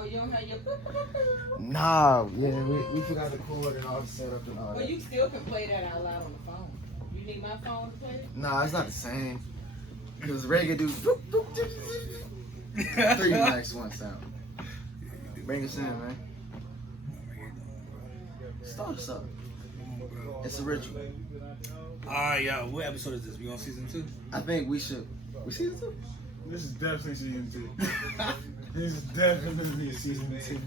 Oh, you don't have your. Nah, yeah, we forgot the cord and all the setup and all Well, that. you still can play that out loud on the phone. You need my phone to play it? Nah, it's not the same. Because reggae do 3 mics, 1 sound. Bring us in, man. Start us up. It's original. Alright, y'all. What episode is this? We on season 2? I think we should. We season 2? This is definitely season 2. This is definitely season 2.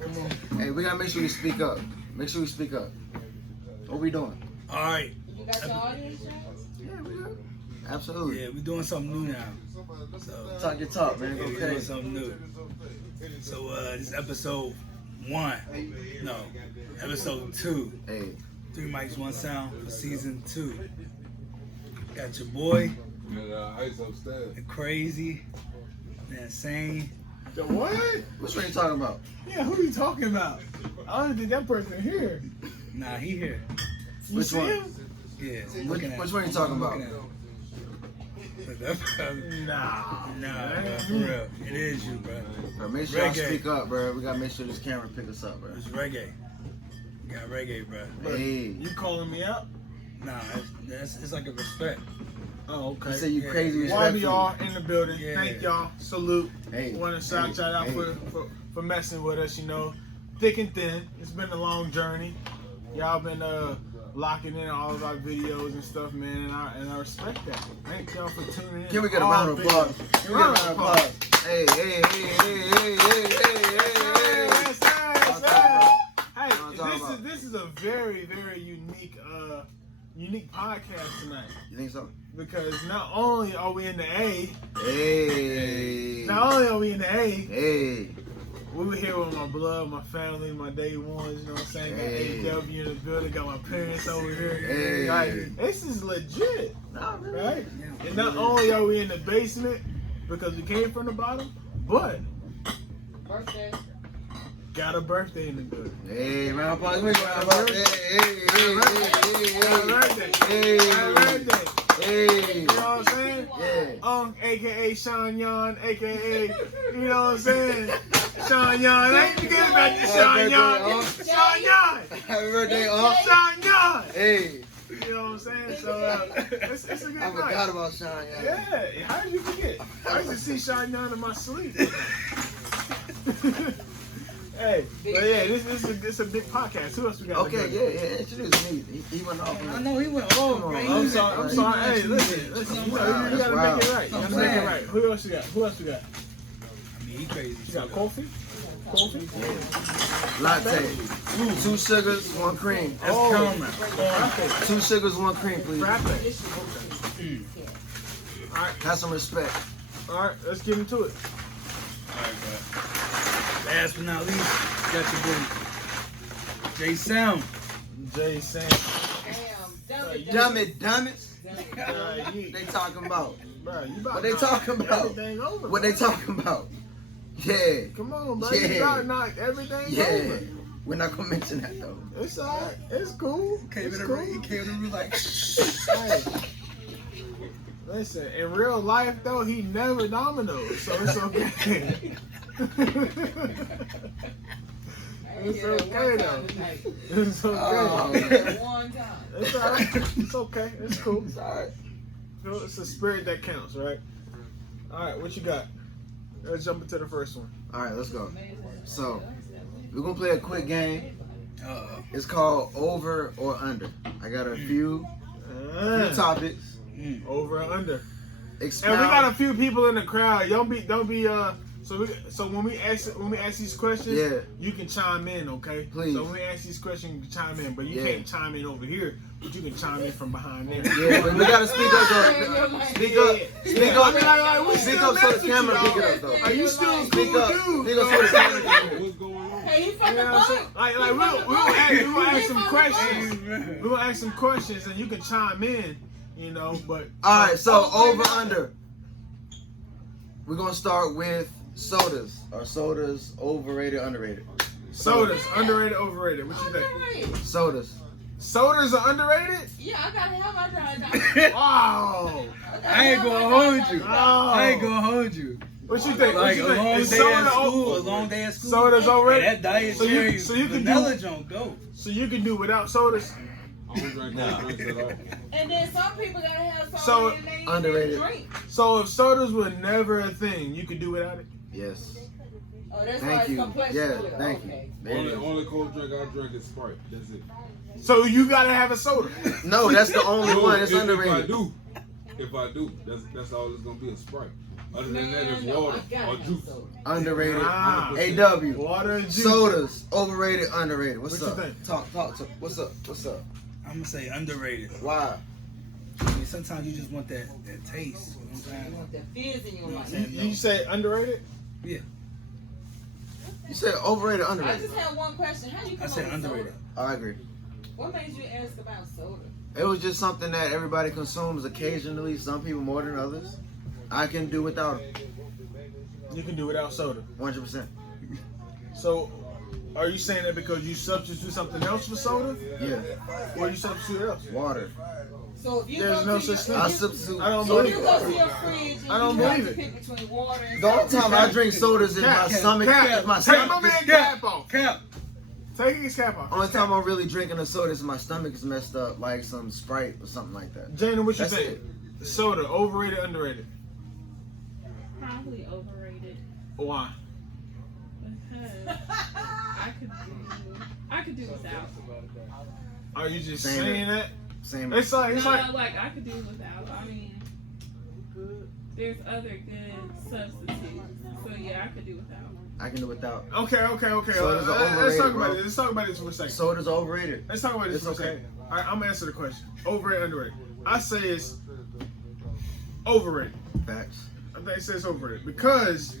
Come on. Hey, we gotta make sure we speak up. Make sure we speak up. What we doing? Alright. You got your audience, James? Yeah, we good. Absolutely. Yeah, we doing something new now. So, Talk your talk, man. yeah, Go we doing crazy. something new. So, this is episode 1. No, episode 2. Hey, 3 mics, 1 sound for season 2. Got your boy, Ice upstairs. the crazy, the insane. The what? which one you talking about? Yeah, who you talking about? I don't think that person here. Nah, he here. You Which see one? him? Yeah. Which one you talking about? Nah. Nah, bro, for real. It is you, bro. Bro, make sure I Reggae. speak up, bro. We gotta make sure this camera pick us up, bro. It's reggae. We got reggae, bro. Hey, You calling me out? Nah, it's like a respect. Oh, you okay. say you Yeah, crazy yeah. respectful. y'all in the building. Yeah. Thank y'all. Salute. Hey, Want to shout y'all out for messing with us, you know. Thick and thin. It's been a long journey. Y'all been locking in all of our videos and stuff, man, and I respect that. Thank y'all for tuning in. Can we get a All round of applause? videos. Can we get a round of applause? Hey, hey, hey, hey, hey, hey, hey, hey, Yes, yes, I'm talking yes. Hey, this is a very, very unique podcast tonight, You think so? because not only are we in the A, Hey. not only are we in the A, Hey. we were here with my blood, my family, my day ones, you know what I'm saying? Hey. Got AW in the building, got my parents over here. Hey. Like, this is legit, Nah, really. right? And not only are we in the basement because we came from the bottom, but Birthday. got a birthday in the building. Hey, round of applause. Make a round of applause. Hey, hey, hey, Got a birthday. hey, Got a hey, birthday. hey. You know what I'm saying? Yeah. AKA Sean Yon, AKA, you know what I'm saying? Sean Yon. I ain't forget about you, Sean Yon. Sean Yon. Happy birthday, Unc. Sean Yon. Hey, You know what I'm saying? So, it's a good I night. forgot about Sean. Yeah, how did you forget? I used to see Sean Yon in my sleep. Hey, but yeah, this is a big podcast. Who else we got? Okay, yeah, introduce me. He went off. I know he went off, bro. He I'm was- sorry. Hey, listen. You Wow, gotta wow. make it right. You gotta make it right. Who else you got? I mean, he crazy. You got coffee? Coffee? Latte. 2 sugars, 1 cream. That's Oh. Cameron. Frappe. 2 sugars, 1 cream, please. Frappe. Have some respect. All right, let's get into it. Alright, bro. Last but not least, got your boy, Jay Sound. Jay saying, Damn, Damn it. They talking about. bro, you about What they to knock talking about? everything over. What they bro. talking about? Yeah. Come on, bro. Yeah. You about to knock everything Yeah. over. We're not gonna mention that though. It's all right. It's cool. Came It's in the cool. room, he came in the room like, Hey, listen, in real life though, he never dominoes, so it's okay. It's okay though. It's okay. Oh, One time. It's alright. It's okay. It's cool. It's alright. It's the spirit that counts, right? Alright, what you got? Let's jump into the first one. Alright, let's go. So, we're gonna play a quick game. uh-oh. It's called Over or Under. I got a few topics. Over and under. Expound. And we got a few people in the crowd. Don't be so when we ask these questions, Yeah. you can chime in, okay? Please. So when we ask these questions, you can chime in, but you Yeah. can't chime in over here, but you can chime in from behind there. Yeah, but we gotta speak up though. Speak up. Speak Yeah. up. I mean, like, we Speak still up so the mess with camera you, pick it dog. up though. Are you still Speak cool up. dude? Speak up so the camera can hear. What's going on? Hey, you You fucking know what I'm saying? fuck. Like we'll ask some questions. We'll ask some questions and you can chime in, you know, but Alright, so over under. We're gonna start with sodas. Are sodas overrated, underrated? sodas, underrated, overrated. What you think? Underrated. Sodas. Sodas are underrated? Yeah, I gotta have my drive. Wow. I ain't gonna hold you. Oh. I ain't gonna hold you. What you think? Like a What you long think? day at school. A long day at school. Soda's overrated. That diet So you can vanilla do. don't go. So you can do without sodas. I don't drink no drinks at all. And then some people gotta have soda So, in they underrated. drink. So if sodas were never a thing, you could do without it. Yes. Oh, that's why Thank it's you. complex. Yeah, with it. thank Okay. you. There it is. Only cold drink I drink is Sprite. That's it. So you gotta have a soda. No, that's the only No, one. It's if underrated. if I do, that's all it's gonna be a Sprite. Other than that, it's No, water I gotta or have juice. soda. Underrated. Ah. AW. Water and juice. Sodas. Overrated. Underrated. What's What you up? think? Talk. What's up? What's up? I'm gonna say underrated. Why? I mean, sometimes you just want that taste. You know what I'm You want that fizz in your life. You say underrated? saying? You said overrated. I Underrated. just have one question. How you Yeah, come I said up with underrated. soda? I agree. What made you ask about soda? It was just something that everybody consumes occasionally. Some people more than others. I can do without it. You can do without soda. 100%. So, are you saying that because you substitute something else for soda? Yeah. Or you substitute else? Water. So if you There's go no to your, such thing. I if you, substitute. I don't so if believe you it. go to your fridge and I don't you have believe to it. pick between water and The only soda, time I drink sodas is my stomach. If my Take stomach. my man Cap. cap off. Cap. Take his cap off. Only time I'm really drinking a soda is my stomach is messed up, like some Sprite or something like that. Jana, what you That's think? Soda, overrated, underrated? Probably overrated. Why? Because I could do without. Are you just Same. saying that? Same. It's like No, like I could do without. I mean, there's other good substitutes. So yeah, I could do without. I can do without. okay. Soda's Let's overrated, talk bro. about it. Let's talk about this for a second. Soda's overrated. Let's talk about this It's for a okay. second. All right, I'm gonna answer the question. Overrated, underrated. I say it's overrated. Facts. I think it says overrated because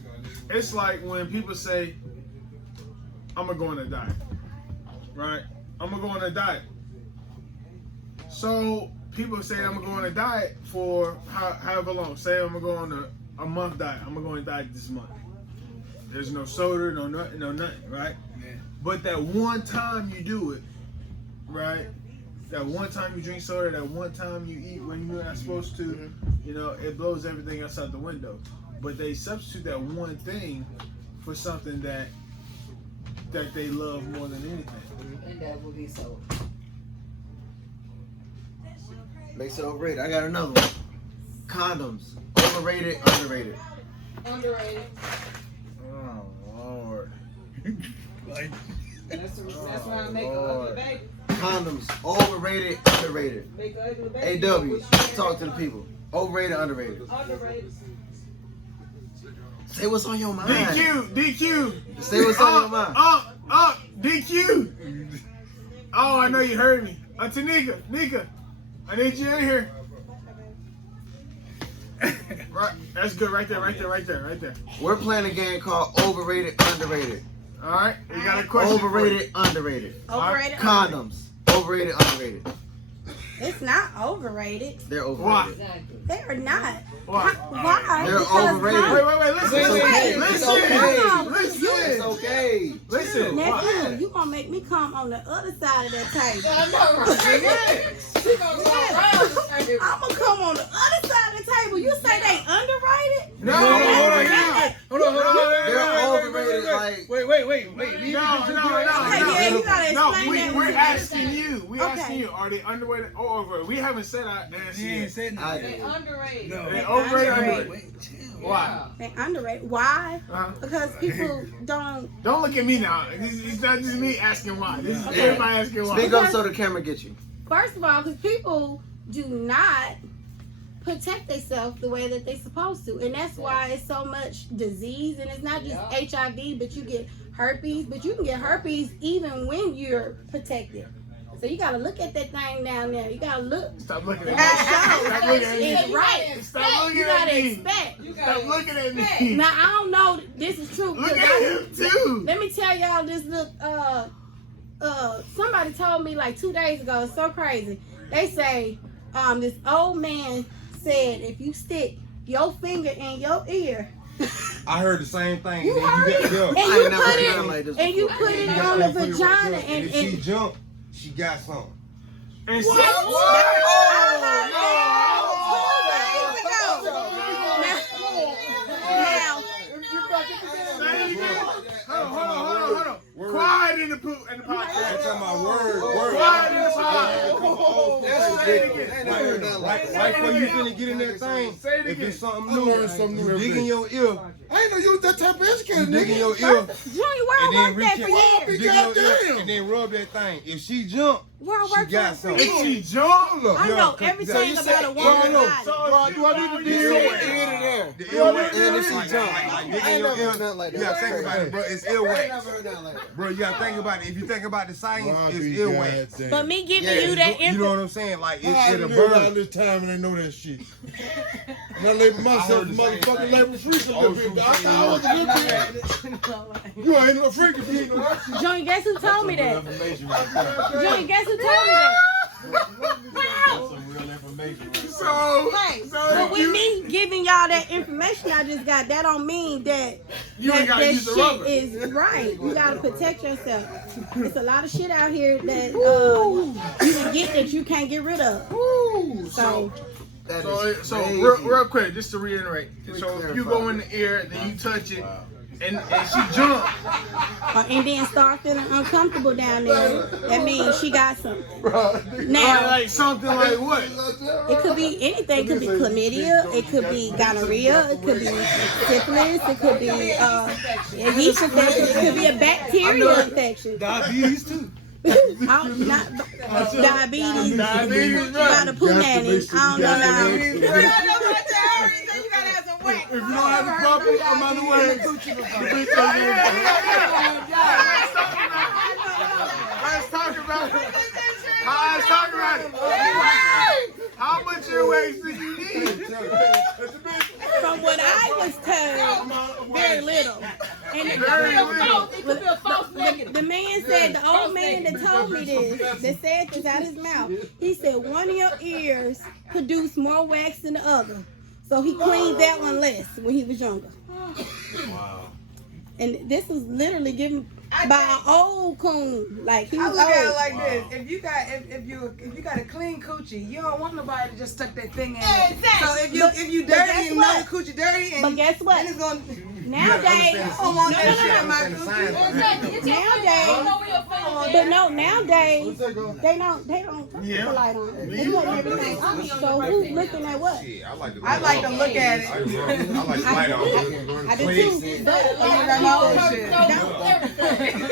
it's like when people say, "I'm gonna go on a diet," right? I'm gonna go on a diet. So people say I'm gonna go on a diet for however long. Say I'm gonna go on a month diet. I'm gonna go on a diet this month. There's no soda, no nothing, right? Yeah. But that one time you do it, right? That one time you drink soda, that one time you eat when you're not supposed to, you know, it blows everything else out the window. But they substitute that one thing for something that they love more than anything. and that would be soda. Makes it overrated. I got another one. Condoms. Overrated, underrated. Underrated. Oh Lord. Like, That's why I make an ugly baby. Condoms. Overrated, underrated. Make an ugly baby. AW. Talk to the people. Overrated, underrated. Underrated. Say what's on your mind. DQ. Say what's on your mind. DQ. Oh, I know you heard me. Auntie Nika, I need you in here. Right, that's good right there. We're playing a game called Overrated, Underrated. All right, we got a question. Overrated, underrated. Overrated. Condoms. Overrated, underrated. It's not overrated. They're Why? overrated. Exactly. They are not. Why? Why? They're Because overrated. Wait, listen. It's okay. Listen. It's okay. Listen. It's okay. Listen. nephew, you gonna make me come on the other side of that table. I know, right? She gonna go around the table. I'm gonna come on the other side of the table. You say they underrated? No, hold on. They're overrated, like- Wait. No. Okay, yeah, you gotta No, explain that. we're asking you. We Okay. asking you. Are they underrated or overrated? We haven't said our answer He ain't yet. said I nothing. They underrated. No. They overrated, Underrated. underrated. Wait, chill. Why? They underrated. Why? Uh-huh. Because people don't. Don't look at me now. It's not just me asking why. This is Okay. everybody asking why. Speak up so the camera gets you. First of all, because people do not protect themselves the way that they're supposed to, and that's why it's so much disease. And it's not just HIV, but you get herpes. But you can get herpes even when you're protected. So you gotta look at that thing down there. You gotta look. Stop looking at That me. shows Stop looking at me. it's right. Stop looking You at gotta me. expect. You Stop gotta looking at expect. me. Now I don't know this is true. Look 'cause at him too. Let me tell y'all this look somebody told me like 2 days ago, it's so crazy. They say this old man said if you stick your finger in your ear I heard the same thing. you Then heard it yeah. and I you ain't never put done it like this and you before. put it You on got the that finger right vagina there, and if she jumped, she got something. And What? say- Now, Quiet as hell. Right before you finna get in that thing, if it's something new, you dig in your ear. I ain't know you was that type of educator, You dig in nigga. your ear. Junior, where And I then worked that reach for in, years? dig in your ear, Goddamn. and then rub that thing. If she jump, Where I she worked got for something. If she jump, I know everything about a woman's body. Do I need to You deal said with ear to there. The earwax. And if she Like, jump. dig I in ain't your never ear. heard nothing like You that. gotta think about it, bro. It's I ain't earwax. never heard nothing like that. Bro, you gotta think about it. If you think about the science, it's earwax. But me giving Yeah, you that You know what info, I'm saying? Like, I it'll live all burn. this time and I know that shit. And I label myself motherfucking label freak a little bit. I thought I was a good kid. You ain't no freak if you ain't know that shit. Johnny, guess who told me that? Johnny, guess who told me that? so But with me giving y'all that information I just got, that don't mean that you ain't gotta that use the shit rubber. is right. You gotta protect yourself. There's a lot of shit out here that you can get that you can't get rid of. So That So, is so crazy. real quick, just to reiterate. So if you go in the ear, then you touch it, and she jump. and then start feeling uncomfortable down there, that means she got something. Like, Now, like something like what? it could be anything. It could be chlamydia. It could be gonorrhea. It could be syphilis. It could be a yeast infection. It could be a bacterial infection. Diabetes too. Not diabetes. Diabetes, By the poo nanny. I don't know now. If you don't have the puppy, I'm on the way. Let's talk about it. Let's talk about it. How much earwax do you need? From what I was told, very little. And Very little. the man said, the old man that told me this, that said this out his mouth, he said one of your ears produced more wax than the other. So he cleaned that one less when he was younger. Wow. And this was literally given by an old coon. Like he I was look at it old. like this: if you got a clean coochie, you don't want nobody to just stuck their finger in it. So if you But dirty guess and know what? the coochie dirty, and But guess what? then it's gonna. Nowadays, I don't want that shit in my Understand the coochie. nowadays, but no, nowadays they don't put the light on. They put everything on. So who's looking at what? Shit, I like I like to look at it. I like the light on. I do too. But I got my own shit.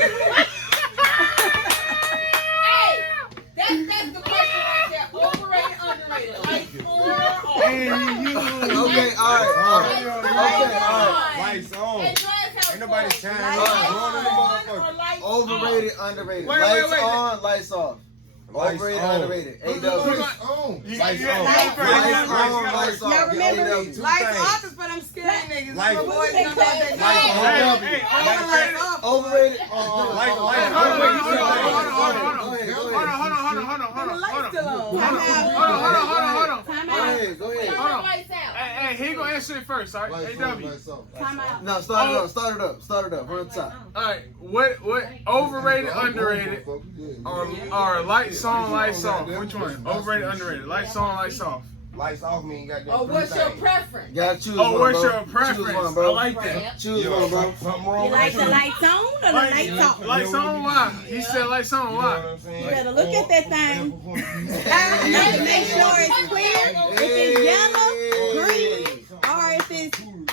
That's the question right there. Overrated, underrated. Like or off. Okay, alright. Lights on. And glass house Ain't nobody full. shining. Lights Going in the on motherfucker. or lights Overrated, off. underrated. Wait, Lights wait. on, lights off. Lights Overrated, on. underrated. AW. You Lights on. got- Lights you got- on, lights off. Y'all remember? AW. Lights off is for them scary niggas. Lights- Them boys don't got that Lights gun. on. Hey, Lights off. Overrated. Lights Hold on. The lights still on. Time out. Go ahead. Turn the lights out. Hey, he gonna answer it first, all right? AW. Time out. No, start it up. We're on top. All right, what overrated, underrated, or lights on, lights off? Which one? Overrated, underrated, lights on, lights off. Lights off mean goddamn. Oh, what's your thing. preference? Gotta choose Oh, one, what's bro. your Choose preference? one, I bro. like that. Choose one, bro. Something wrong You with like that the shit. lights on or the lights off? Lights on, why? He said lights on, You know why? what I'm saying? You better look at that thing. thing. Make sure it's clear. If it's yellow, green, or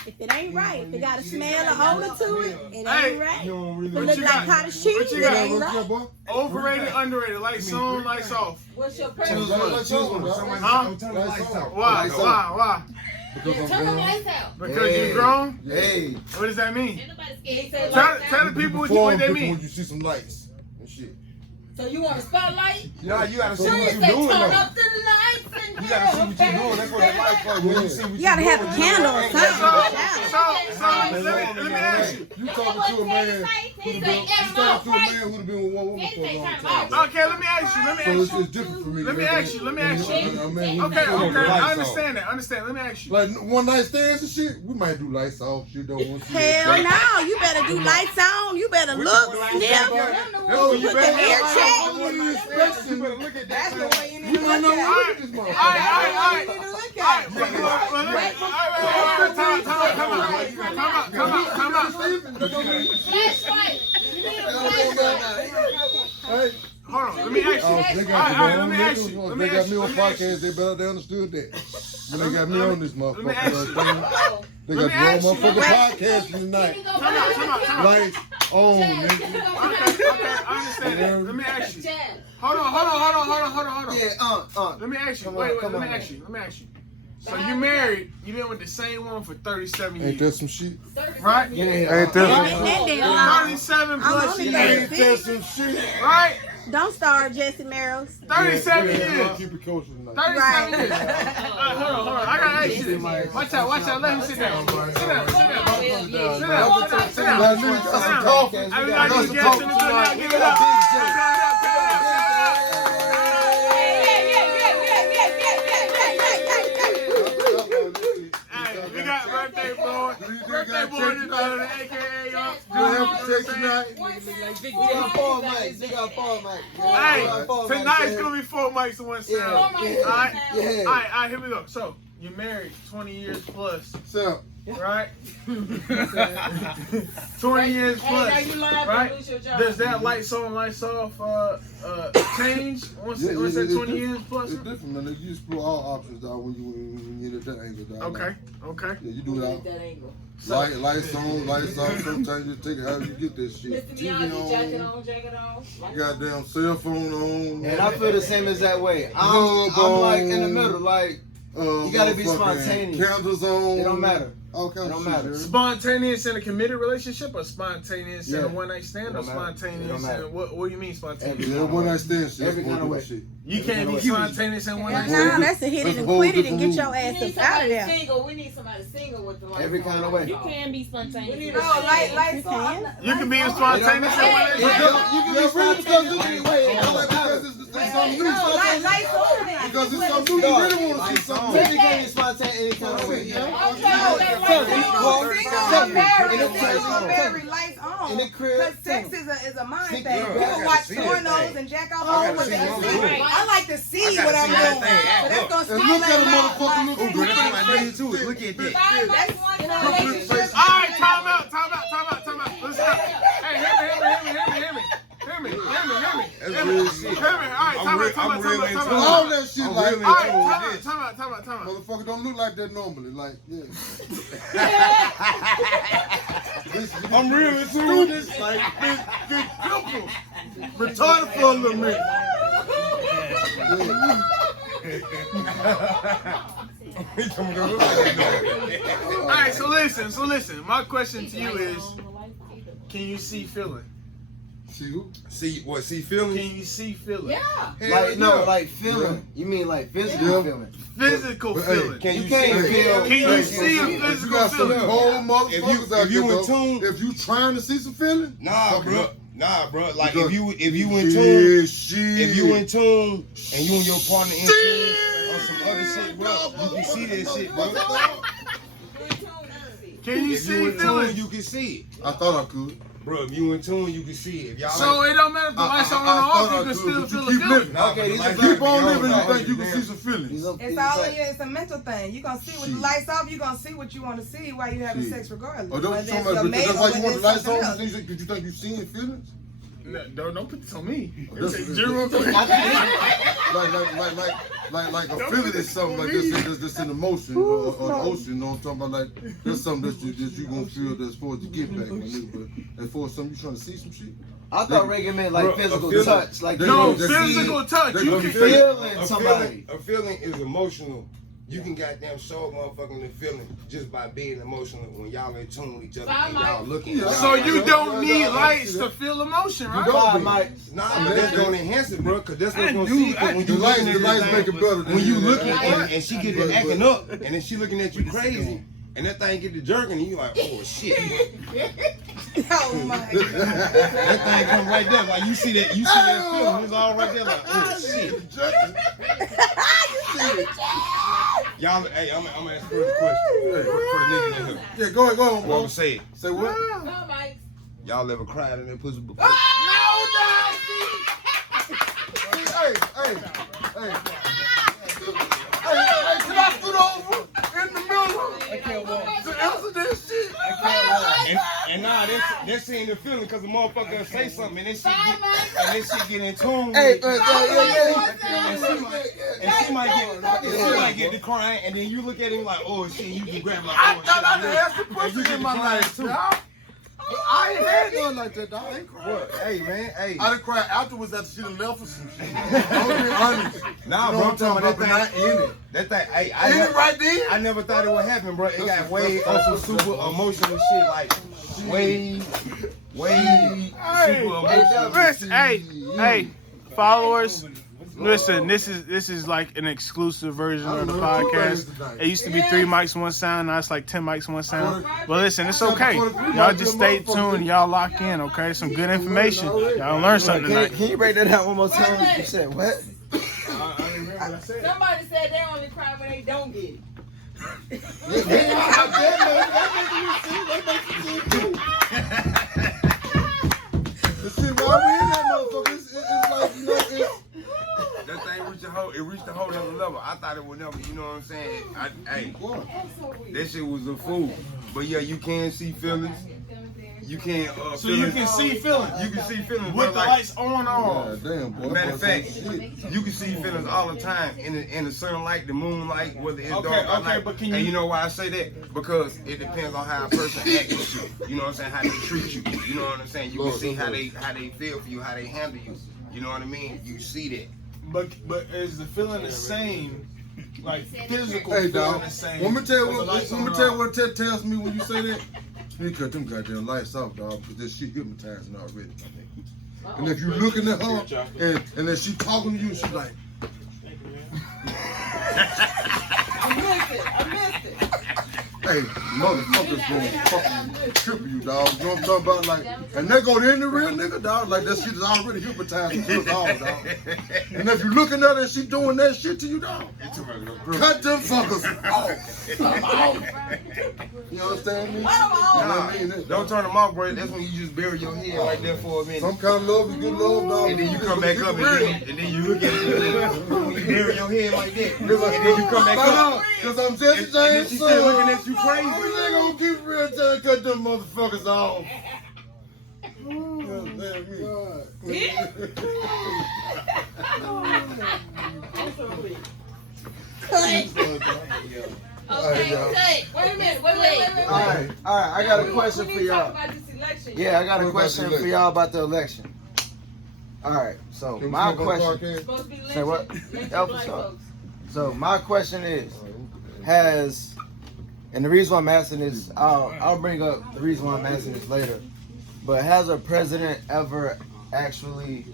if it ain't right, if it got a smell or odor to it, it ain't right. You don't If it really look you like got? cottage cheese, What you it got? ain't right. Overrated, underrated, lights on, lights off. What's your Choose preference? one. Choose one. Somebody Huh? turn the lights out. Why? Lights Why? Yeah, turn the lights out. Because you grown? Hey. What does that mean? Ain't nobody scared. He said Tell, lights tell out. the people what they mean. When you see some lights and shit. So you want a spotlight? Nah, you gotta see So what you you're say doing turn though. up the lights and You gotta see what you're doing. That's what the lights for. When you see what You gotta have a candle or So, something. let me ask you. You talking to a man who'd have been, you talking to a man who'd have been with one woman for a long time. Okay, let me ask you. So it's different for me. Let me ask you. Okay, I understand that. Let me ask you. Like one night stands and shit, we might do lights off. Shit don't want to see Hell no, you better do lights on. You better look, sniff, No, you put the better ear check. You better look at That's that the thing. way you need You to don't look know at what it. this You motherfucker. need to look at it. Come on. Flashlight. You need a flashlight. Hey, Hold on. Let me ask you. They got Alright, let me ask you. Let me They got ask me you. on podcast. They understood that. But they got me on this motherfucker. They got you on motherfucking podcast tonight. Time out. Lights on, nigga. Okay, I understand that. Let me ask you. Hold on. Yeah, Let me ask you. Come Wait, on, let me ask you. So you married, you been with the same woman for 37 years. Ain't that some shit? Right? Yeah. Ain't that some Ain't that damn 37 plus only years. Ain't that some shit? Right? Don't start Jesse Merrills. 37 Yeah, years. keep it kosher tonight. 37 years. Hold on. I gotta ask you this. Watch out. Let him sit down. Sit down. Now, Sit down. nigga, got some coffee. Hey, we gotta get into the good now. Give it up. Hey, we got birthday boy. Birthday boy in the building, aka y'all. Hey, tonight's gonna be 4 mics in one sound. Alright, here we go. So, you're married 20 years plus, So, right? 20 years plus, right? Does that lights on, lights off change once that 20 years plus? it's different, man. You explore all options, dog, when you're at that angle, dog. Okay. Yeah, you do it all. Lights on, lights off. Sometimes you take it how you get this shit. TV on, goddamn cell phone on. And I feel the same as that way. I'm like in the middle, like you gotta be spontaneous. Candles on. It don't matter. All kinds It don't of matter. shit. Spontaneous in a committed relationship or spontaneous in a Yeah. one night stand It or don't matter. It spontaneous don't matter. in what do you mean spontaneous? Yeah, one night stand shit. Every kind of way. Shit. You can't be spontaneous in one night No, stand. that's a hit it That's a and whole quit it and different get your ass up out of there. We need somebody single with the lights Every kind of way. You can be spontaneous. No, lights on. You can be as spontaneous in one night You stand. can be spontaneous anyway. Lights on. Because it's something new, you really want to see something. Typically, you can be spontaneous any kind of way. Married, lights on. In the crib. Because sex is a mind Sneak thing. peek. People watch pornos and jack off all what they see. I like to see what I'm doing. So that's gonna And look at a motherfucker looking good. That's Alright, time out. Listen up. Hey, hear me. Hear me. Alright, time out. All that shit like, Alright, time out. motherfucker don't look like that normally. Like, yeah. I'm real into this. Like, big pimple. Retarded for a little minute. Alright, so listen. My question to you is, can you see feeling? See who? See what? See feelings? Can you see feeling? Yeah. Like, no, like feeling. You mean like physical feeling. Physical But, hey, feeling. Can you can't see? feel. Can you see a You physical got some feeling? cold motherfuckers out if you there, in tune- though. If you trying to see some feeling, Nah, bro. Like Because- if you in shit, tune, shit. if you in tune, and you and your partner in tune on some other shit, bro, you can see that shit, bro. Can you If see you in tune, feeling? you can see it, I thought I could. bro. If you in tune, you can see it. If y'all So it don't matter if the lights on or off, you can still but feel you the keep feeling. living. Nah, Okay, but these the are lights Keep gotta on be living, you bro. think you can see some feelings. It's all in you. It's a mental thing. You're gonna see with the lights off. You're gonna see what you want to see while you're having Shit. sex, regardless. Oh, don't Whether you it's talking your about, mate that's or why you whether want the it's lights something on? else. Did you think you seeing feelings? No, don't put this on me. That's- It's a general question. Like a feeling is something like that's in the motion or the ocean. You know what I'm talking about? Like that's something that you gonna feel that's for to get back, my nigga. But as far as something you trying to see some shit. I thought reggae meant like Bro, physical a feeling. touch. Like No, you can physical touch. You can feel. feeling somebody. A feeling is emotional. You can goddamn show a motherfucking the feeling just by being emotional when y'all in tune with each other and y'all looking. Yeah. So you don't need lights to feel emotion, right? Nah, Mike. Nah, but that's gonna enhance it, bro. Cause that's what's I gonna knew see. that. When The you lights looking at make it better. when you looking at and she get to acting up, and then she looking at you crazy, and that thing get to jerking, and you like, oh shit. Oh my God. That thing come right there, like you see that feeling, it's all right there, like, oh shit. Y'all, hey, I'm gonna ask first question for the niggas in here. Yeah, go ahead, Whoever bro. say it. Say what? Y'all ever cried in that pussy before? Hey, can I scoot over? in the middle I can't walk. to answer that shit. I can't walk. And nah, that's seeing the feeling because the motherfucker say something and that shit get in tune. Hey, And she might get to crying, and then you look at him like, oh shit, you can grab like, I oh thought I shit. had some pussy in my life, too. dog. I ain't had nothing like that, dog. I ain't crying. What? Hey man, hey. I done cried afterwards after she done left for some shit. I'm being honest. Nah, You know bro, what I'm talking about, but not in it. That thing, hey, In it right then? I never thought it would happen, bro. It got way on some super emotional shit, like way super emotional. Listen, hey, followers. Listen, this is like an exclusive version of the podcast. It used to be 3 mics, 1 sound. Now it's like 10 mics, 1 sound. But listen, it's okay. Y'all just stay tuned. Y'all lock in, okay? Some good information. Y'all learn something tonight. Can you break that down one more time? You said what? Somebody said they only cry when they don't get it. See, while we in that motherfucker, it's like, you know, That thing reached a whole other level. I thought it would never, you know what I'm saying? That shit was a fool. But yeah, you can see feelings. You can So you can see feelings. You can see feelings With the lights on or off. damn, boy. Matter of fact, you can see feelings all the time in the sunlight, the moonlight, whether it's dark or night. But can And you? you know why I say that? Because it depends on how a person acts with you. You know what I'm saying? How they treat you. You know what I'm saying? You can see how they feel for you, how they handle you. You know what I mean? You see that. But is the feeling the same? Like physical Hey, feeling dog. the same? Let me tell you with the lights on or off? what Ted tells me when you say that. You cut them goddamn lights off, dog, because this shit hypnotizing already. And if you looking at her and then she talking to you, she like, I missed it. hey, motherfuckers gonna fucking trip you, dog. You know what I'm talking about? Like, and they go in the real nigga, dog. Like that shit is already hypnotizing to us all, dog. And if you looking at her and she doing that shit to you, dog, cut them fuckers off. You understand me? You know what I mean? Don't turn them off, bro. That's when you just bury your head right there for a minute. Some kind of love is good love, dog. And then you come back up and then you look at it and you bury your head like that. And then you come back up. Because I'm Jesse And then James' she's son. still looking at you crazy. We ain't gonna keep real time cut them motherfuckers off. Okay, Wait a minute. Wait. All right. I got a question for y'all. Talk about this election. Yeah, I got a What about question the for y'all about the election. All right. So my question. Supposed to be Say what? lynching Yeah, black for sure. folks. So my question is, and the reason why I'm asking this, I'll bring up the reason why I'm asking this later. But has a president ever actually,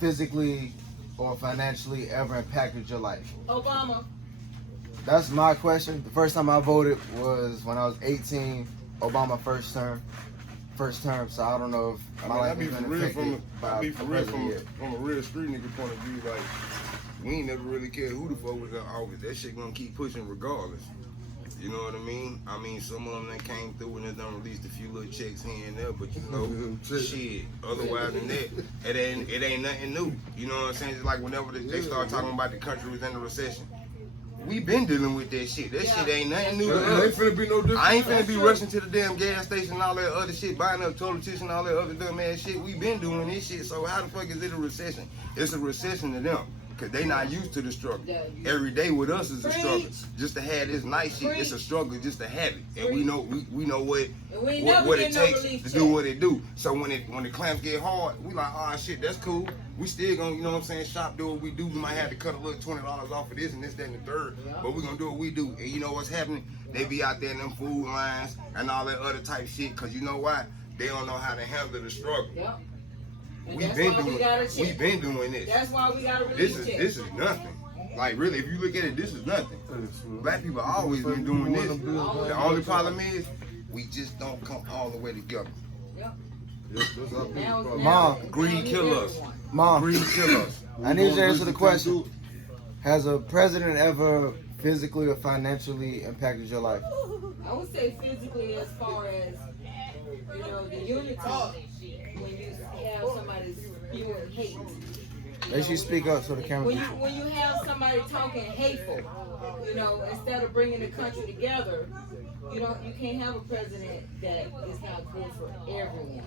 physically, or financially ever impacted your life? Obama. That's my question. The first time I voted was when I was 18, Obama first term. So I don't know if my I life be has for been real affected by a president yet. from a real street nigga point of view, like we ain't never really cared who the fuck was in office. That shit gonna keep pushing regardless. You know what I mean? I mean, some of them that came through and they done released a few little checks here and there, but you know, shit. Otherwise than that, it ain't nothing new. You know what I'm saying? It's like whenever they start talking about the country was in a recession. We been dealing with that shit. That shit ain't nothing new to It ain't us. finna be no different. I ain't finna be rushing to the damn gas station and all that other shit, buying up toilet tissue and all that other dumb ass shit. We been doing this shit, so how the fuck is it a recession? It's a recession to them, cause they not used to the struggle. Every day with us is a struggle. Just to have this nice shit, it's a struggle just to have it. And we know what it takes to do what it do. So when the clamps get hard, we like, oh shit, that's cool. We still gonna, you know what I'm saying, shop, do what we do. We might have to cut a little $20 off of this and this, that, and the third. But we gonna do what we do. And you know what's happening? They be out there in them food lines and all that other type shit, cause you know why? They don't know how to handle the struggle. Yep. And We that's been why doing this. That's why we got to This release is nothing. Like really, if you look at it, this is nothing. Black people always been doing this. The only problem is we just don't come all the way together. Mom, Greed kill us. Mom, Greed kill us. I need you to answer the question. Has a president ever physically or financially impacted your life? I would say physically, as far as the unity when you have somebody's spewing hate. Make sure you speak up so the camera. When you have somebody talking hateful, instead of bringing the country together, you can't have a president that is not good for everyone.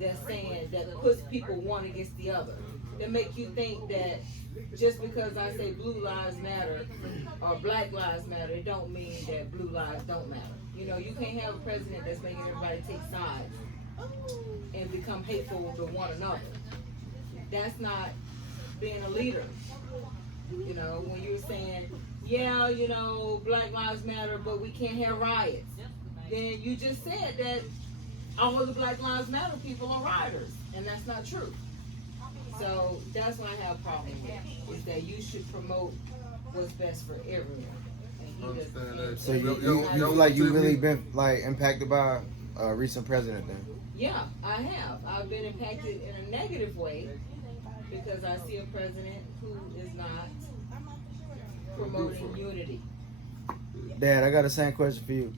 That's saying that puts people one against the other. That make you think that just because I say blue lives matter or black lives matter, it don't mean that blue lives don't matter. You can't have a president that's making everybody take sides and become hateful to one another. That's not being a leader. When you're saying, yeah, black lives matter, but we can't have riots, then you just said that all of the Black Lives Matter people are rioters, and that's not true. So that's what I have a problem with, is that you should promote what's best for everyone. And he doesn't. So you feel like you really been like impacted by a recent president then? Yeah, I have. I've been impacted in a negative way because I see a president who is not promoting unity. Dad, I got the same question for you.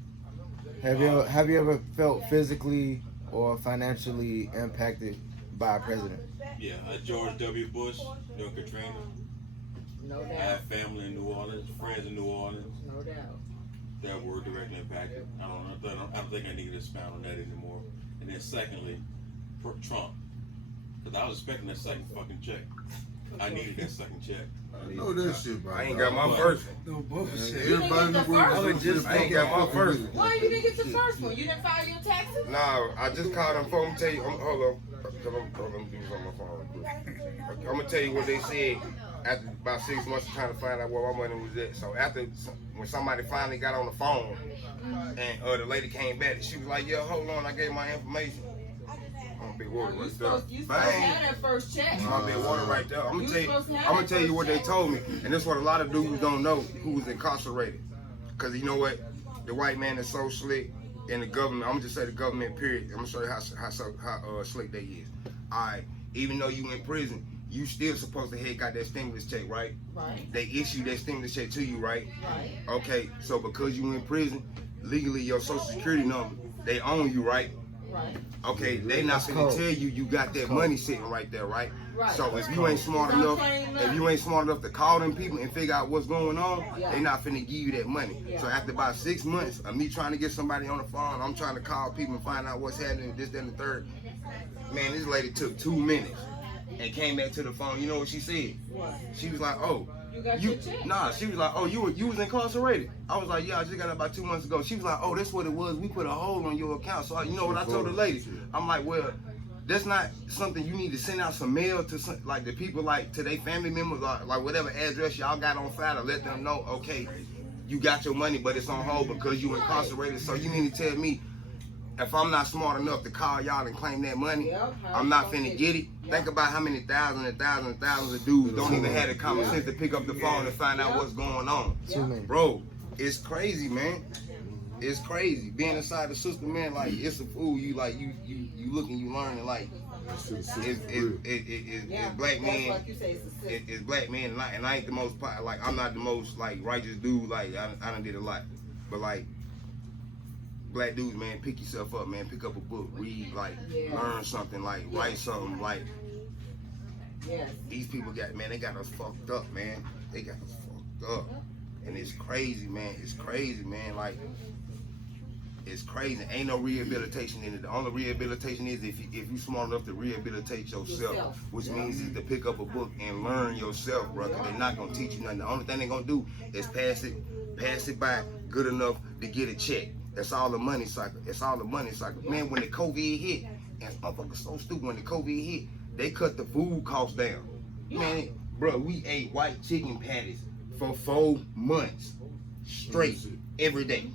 Have you ever felt physically or financially impacted by a president? Yeah, George W. Bush, during Katrina. No I doubt. have family in New Orleans, friends in New Orleans No doubt. that were directly impacted. I don't think I need to expound on that anymore. And then secondly, for Trump, because I was expecting that second fucking check. I needed that second check. I know that shit, bro. I ain't got my first. No bullshit. Everybody in the world. I ain't got my first. Why you didn't get the first one? You didn't file your taxes? Nah, I just called them phone. I'm tell you, hold on. I'm doing something on my phone real quick. I'm gonna tell you what they said after about 6 months of trying to find out where my money was at. So when somebody finally got on the phone and the lady came back, she was like, "Yeah, hold on, I gave my information." I'm gonna be water You right supposed there. to have that first check. I'm gonna be water right there. I'm You gonna supposed to have I'm gonna that tell you first what they check. told me, and that's what a lot of dudes don't know who was incarcerated. Cause you know what, the white man is so slick, and the government. I'm gonna just say the government. Period. I'm gonna show you how slick they is. Alright, even though you in prison, you still supposed to have got that stimulus check, right? Right. They issue that stimulus check to you, right? Right. Okay, so because you in prison, legally your social security number, they own you, right? Right. Okay, they not gonna tell you got that money sitting right there, right? Right. So if you ain't smart It's enough, unclaimed if you money. ain't smart enough to call them people and figure out what's going on, Yeah. they not finna give you that money. Yeah. So after about 6 months of me trying to get somebody on the phone, I'm trying to call people and find out what's happening, this, that, and the third. Man, this lady took 2 minutes and came back to the phone. You know what she said? What? She was like, "Oh, You got your check. nah." She was like, "Oh, you was incarcerated." I was like, "Yeah, I just got it about 2 months ago." She was like, "Oh, that's what it was. We put a hold on your account." So you know what I told the lady? I'm like, "Well, that's not something you need to send out some mail to like the people, like to their family members, or like whatever address y'all got on file to let them know, okay, you got your money, but it's on hold because you incarcerated. So you need to tell me if I'm not smart enough to call y'all and claim that money, Yep. I'm not finna get it." Yep. Think about how many thousands and thousands and thousands of dudes don't even have the common sense to pick up the phone and find out what's going on. Too many. Bro, it's crazy, man. It's crazy. Being inside the system, man, like it's a fool. You like you looking, you learning, like it's Yeah. black That's men. like you say, it's a system. It's black men, and I ain't the most like I'm not the most like righteous dude. Like I done did a lot, but like black dudes, man, pick yourself up, man. Pick up a book, read, like Yeah. learn something, like write something. Like Yes. these people they got us fucked up, man. They got us fucked up, and it's crazy, man. It's crazy, man. Like it's crazy. Ain't no rehabilitation in it. The only rehabilitation is if you smart enough to rehabilitate yourself, which means is to pick up a book and learn yourself, bro. Cause they're not gonna teach you nothing. The only thing they're gonna do is pass it by good enough to get a check. That's all the money cycle. It's all the money cycle. Man, when the COVID hit, and motherfuckers so stupid, when the COVID hit, they cut the food costs down. Man, bro, we ate white chicken patties for 4 months straight every day.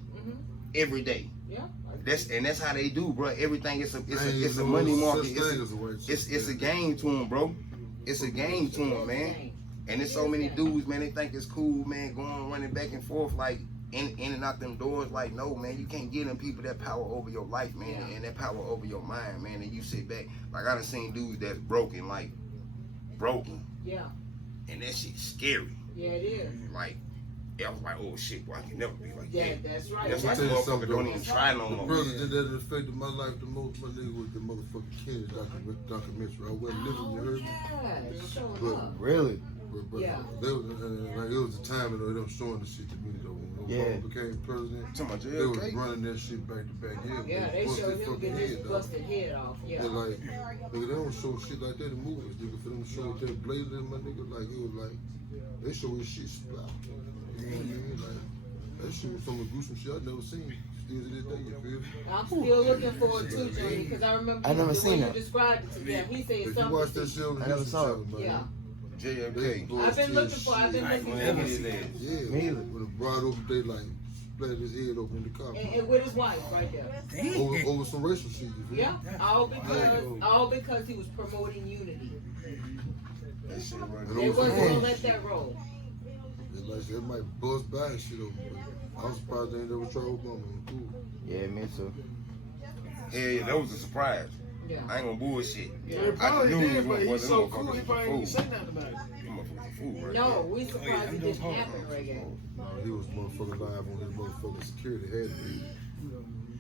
Every day. Yeah. That's how they do, bro. Everything it's a money market. It's a game to them, bro. It's a game to them, man. And there's so many dudes, man. They think it's cool, man, going running back and forth like in and out them doors. Like, no, man, you can't give them people that power over your life, man, and that power over your mind, man. And you sit back. Like I done seen dudes that's broken, Yeah. and that shit's scary. Yeah, it is. Like I was like, oh shit, boy, I can never be like Yeah, that. that's right. That's why I'll tell you motherfucker something, don't though. even try no The more. president that affected my life the most, my nigga, was the motherfucking Kennedy documentary. I wasn't living, you heard me? Yeah, showing But up. Really? But Yeah. like, it was a time that them showing the shit to me though. When Yeah. Obama became president, Talking about they was JFK. running that shit back to back. Yeah, they bust showed their him fucking get his head, dog. busted head off. Yeah. And like, nigga, they don't show shit like that in movies, nigga. For them to show that blazer in my nigga, like it was like they show his shit splat. You know what I mean? Like that shit was some of the gruesome shit I've never seen. Still to this day, you feel me? I'm still looking forward to Johnny because I remember I never the seen way it. you described it to them. He said If you something. watch that shit on the I never History saw it. Channel, man. Yeah. JFK. I've been looking for. I've been looking never for. seen it. Yeah, Me either. when it brought over, they like splattered his head open in the car. And with his wife right there. Over some racial shit, you feel me? Yeah, all because he was promoting unity. That shit right And They over wasn't some gonna racial let shit. that roll. It's like they might buzz by and shit over, but I'm surprised they ain't never tried Obama. Cool. Yeah, me too. Hell yeah, that was a surprise. Yeah. I ain't gonna bullshit. Yeah, I probably knew did, it but he's wasn't so motherfuckers cool, he was probably a didn't fool. say nothing about it. Them motherfuckers a fool right No, we surprised it didn't I'm happen, reggae. No, he was motherfucking live on his motherfucking security head.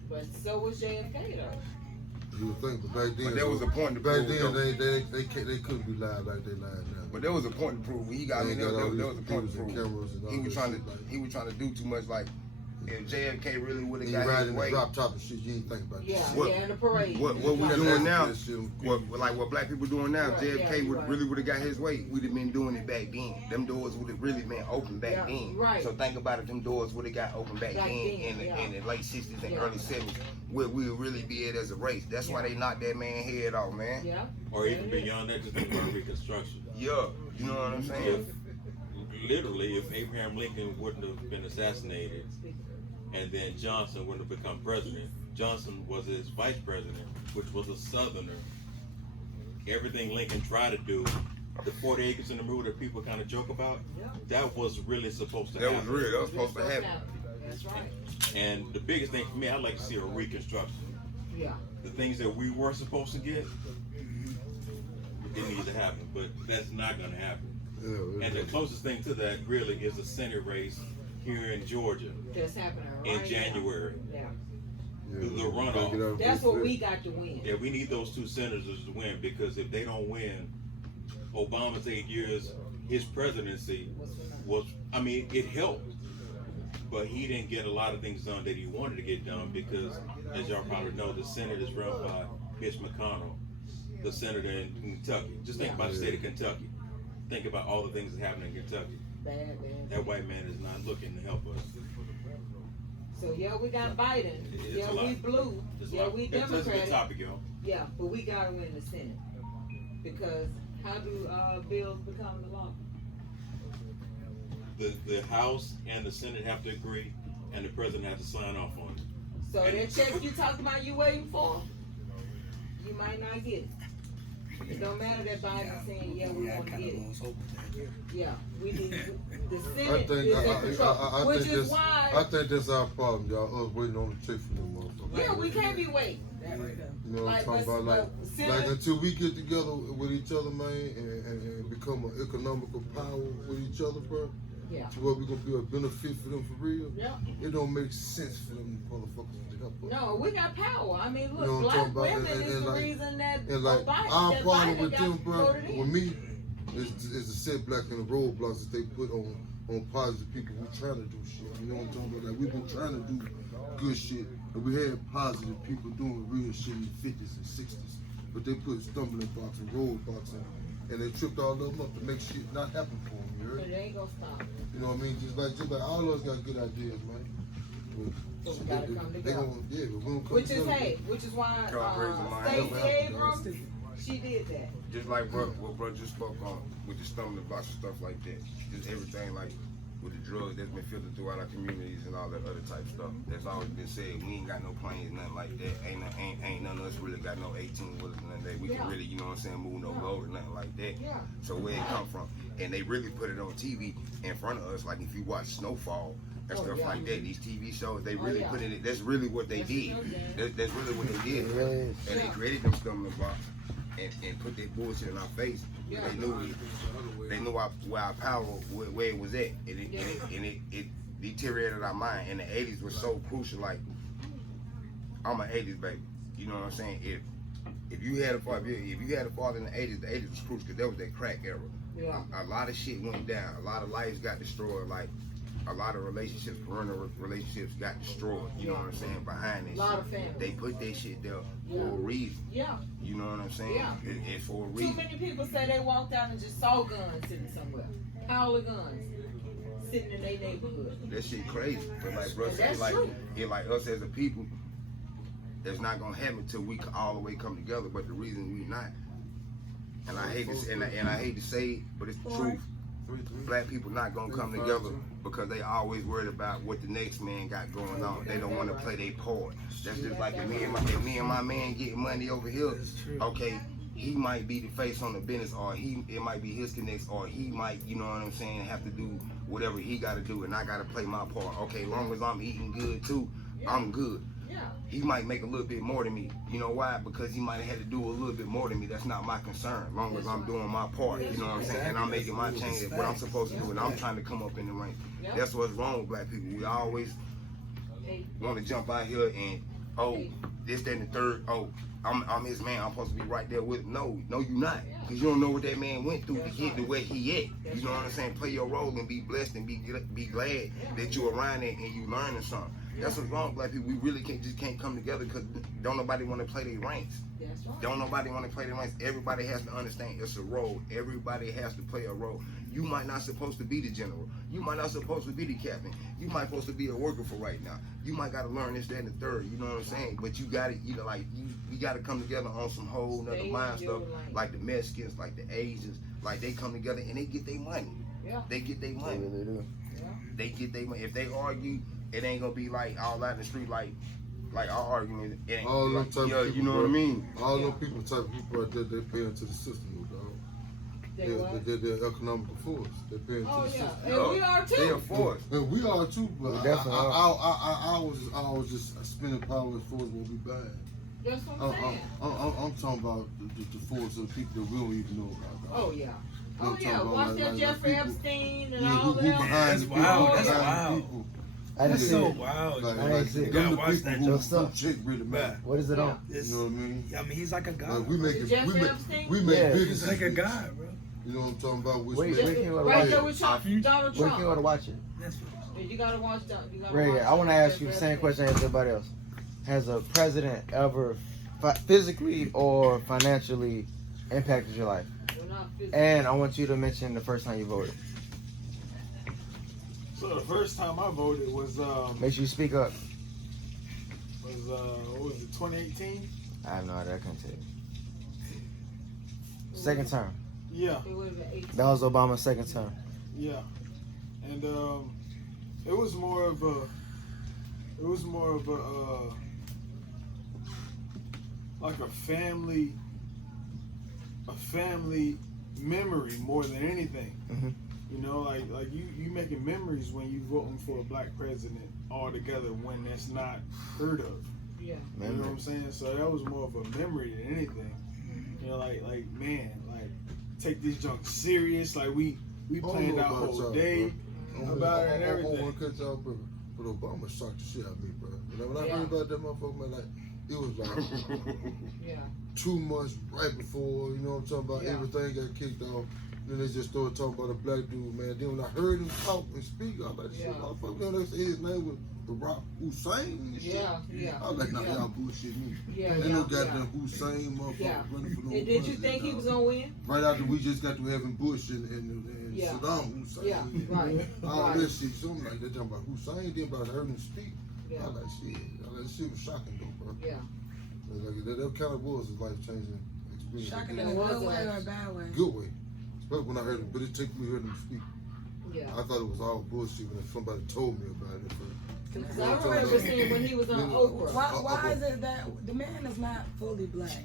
But so was JFK though. You would think, but back then, But there was a point to back prove, then though. they couldn't be live like they live now. But there was a point to prove. He got, I mean, They there got all was a these point to computers and prove. cameras and all He was that trying shit, to, like- he was trying to do too much. Like, if JFK really would have You got ride his in the way, drop top and shit, you ain't think about Yeah, that. What- yeah, in the parade. what we That's doing now, that shit. what black people doing now, Right, JFK yeah, would right. really would have got his way. We'd have been doing it back then. Them doors would have really been open back Yeah, then. right. So think about it. Them doors would have got open back Back then then, yeah. in the late '60s and Yeah. early '70s. Where we would really be at as a race. That's why they knocked that man head off, man. Yeah. Or even beyond that, just think about Reconstruction. Yeah, you know what I'm saying? Literally, if Abraham Lincoln wouldn't have been assassinated and then Johnson wouldn't have become president, Johnson was his vice president, which was a Southerner. Everything Lincoln tried to do, the 40 acres in the mule that people kind of joke about, that was really supposed to That happen. was real. That was supposed to happen. That's right. And the biggest thing for me, I'd like to see a reconstruction. Yeah. The things that we were supposed to get, it needs to happen, but that's not going to happen. Yeah, And the closest thing to that really is the Senate race here in Georgia That's happening right in now. January. Yeah. the runoff. That's what we got to win. Yeah, we need those two senators to win, because if they don't win, Obama's 8 years, his presidency was, I mean, it helped, but he didn't get a lot of things done that he wanted to get done because, as y'all probably know, the Senate is run by Mitch McConnell, the senator in Kentucky. Just think about the state of Kentucky. Think about all the things that happen in Kentucky. Bad. That white man is not looking to help us. So yeah, we got Biden. It's Yeah, a lot. we blue. It's a Yeah, lot. we It's a Democratic. good topic, y'all. Yeah, but we gotta win the Senate because how do bills become the law? The House and the Senate have to agree, and the president has to sign off on it. So that check you talking about you waiting for, you might not get it. It don't matter that Biden's saying, yeah, we want to get it. Yeah, we need the Senate is at control, which is why. I think that's our problem, y'all. Us waiting on the check from them motherfuckers. Yeah, we can't be waiting. You know what I'm talking about? Like until we get together with each other, man, and become an economical power with each other, bro. Yeah. To where we gonna be a benefit for them for real. Yeah. It don't make sense for them motherfuckers to help us. No, we got power. I mean, look, You know what I'm black talking about? women is And the like- reason that And like Biden, our that problem Biden with got them, bro, voted in. with me, is the setback and the roadblocks that they put on positive people who trying to do shit. You know what I'm talking about? Like we've been trying to do good shit, and we had positive people doing real shit in the 50s and 60s, but they put stumbling blocks and roadblocks in, and they tripped all of them up to make shit not happen for them. You heard? But it ain't gonna stop. You know what I mean? Just like all of us got good ideas, man. So we gotta come together. Yeah, but we don't come Which is together. which is why Can't raise the mind. Stacey Abrams, she did that. Just like what bro just spoke on with the stumbling blocks and stuff like that. Just everything like with the drugs that's been filtered throughout our communities and all that other type stuff. That's always been said. We ain't got no planes, nothing like that. Ain't none of us really got no 18 wheelers and nothing that we can really, you know what I'm saying, move no road or nothing like that. Yeah. So where it come from? And they really put it on TV in front of us. Like if you watch Snowfall and stuff like that, these TV shows, they really put it in. That's really what they did. That's really what they did. It really is. And they created them stumbling blocks and put that bullshit in our face They knew where our power, where it was at, and it deteriorated our mind. And the '80s was so crucial. Like, I'm an '80s baby. You know what I'm saying? If you had a father in the '80s was crucial because that was that crack era. Yeah. A lot of shit went down. A lot of lives got destroyed. Like, a lot of relationships, parental relationships got destroyed. You know what I'm saying? Behind this, a lot of families. They put that shit there for a reason. Yeah. You know what I'm saying? Yeah. It's for a reason. Too many people say they walked out and just saw guns sitting somewhere. Pile of guns sitting in their neighborhood. That shit crazy. But like, bro, That's like true. it like us as a people, it's not gonna happen until we all the way come together. But the reason we not, and I hate this, and I hate to say it, but it's the truth. Black people not gonna come together because they always worried about what the next man got going on. They don't want to play their part. That's just like if me and my man get money over here. Okay, he might be the face on the business, or it might be his connects, or he might, you know what I'm saying, have to do whatever he got to do, and I got to play my part. Okay, as long as I'm eating good too, I'm good. He might make a little bit more than me. You know why? Because he might have had to do a little bit more than me. That's not my concern. As long as I'm doing my part, you know what I'm saying? And I'm making my change, what I'm supposed to do, and I'm trying to come up in the rank. That's what's wrong with black people. We always want to jump out here and, this, that, and the third. I'm his man. I'm supposed to be right there with him. No, you're not. Because you don't know what that man went through to get to where he at. You know what I'm saying? Play your role and be blessed and be glad that you're around it and you learning something. That's what's wrong with black people. We really can't come together because don't nobody want to play their ranks. That's right. Don't nobody want to play their ranks. Everybody has to understand it's a role. Everybody has to play a role. You might not supposed to be the general. You might not supposed to be the captain. You might supposed to be a worker for right now. You might got to learn this, that, and the third. You know what I'm saying? But you got to, we got to come together on some whole nother mind stuff. Like the Mexicans, like the Asians, like they come together and they get their money. Yeah. They get their money. They really do. Yeah. They get their money. If they argue, it ain't gonna be like all out in the street like our argument. It ain't All gonna them be type like, of people, you know what I mean? All them people, type of people right there, they pay into the system, dog. They're economical force. They pay into the system. And we are too. They are forced. And we are too, but Definitely I was just spending power as force will be bad. That's what I'm saying. I'm talking about the force of the people that we don't even know about. Dog. Oh yeah. I'm Oh talking yeah. about Watch that like Jeffrey people- Epstein and Yeah, all who that. behind That's the people, wild, that's behind the wild. people. I didn't That's see so it. wild. Like, I ain't see it. You them gotta the watch people that, who Joe. chick really mad. What is it on? It's- You know what I mean? I mean, he's like a god. Like we make Jeffrey Epstein? we make Yeah. bigger He's like a decisions. god, bro. You know what I'm talking about? Which Wait, make- wait, can Right watch there it? with Donald Where can you go to Trump. watch it? That's You gotta watch that. You gotta Ray, watch I want to ask you the Jeffrey same Epstein. question as everybody else. Has a president ever physically or financially impacted your life? Well, not physically. And I want you to mention the first time you voted. So the first time I voted was Make sure you speak up. what was it, 2018? I have no idea. I can't tell you. Second term. Yeah, It would've been 18. That was Obama's second term. yeah, and it was more of a like a family memory more than anything. Mhm. You know, like you making memories when you voting for a black president all together when that's not heard of. Yeah. You know what I'm saying? So that was more of a memory than anything. You know, like man, like take this junk serious. Like we planned our whole day about it and I everything. want to cut y'all, but Obama shocked the shit out of me, bro. When I heard about that motherfucker, man, like it was like Yeah. 2 months right before, you know what I'm talking about, Yeah. everything got kicked off. Then they just started talking about a black dude, man. Then when I heard him talk and speak, I was like, shit, Yeah. motherfucker, man, they say his name was Barack Hussein and shit. Yeah. Yeah. I was like, nah, Yeah. y'all bullshit me. Yeah. Ain't Yeah. no goddamn Hussein motherfucker Yeah. running for no And did you think he was gonna win? Right after we just got to having Bush and Yeah. Saddam Hussein. Yeah. Right. All Right. that shit. So I'm like, they talking about Hussein, then but I heard him speak. Yeah. I was like, shit. That shit was shocking though, bro. Yeah. Like, that kind of was a life-changing experience. Shocking Yeah. in a good way or a bad way? Good way. Especially when I heard him, but it took me hearing him speak. Yeah. I thought it was all bullshit when somebody told me about it. Cause I remember seeing when he was on Oprah. Why is it that the man is not fully black?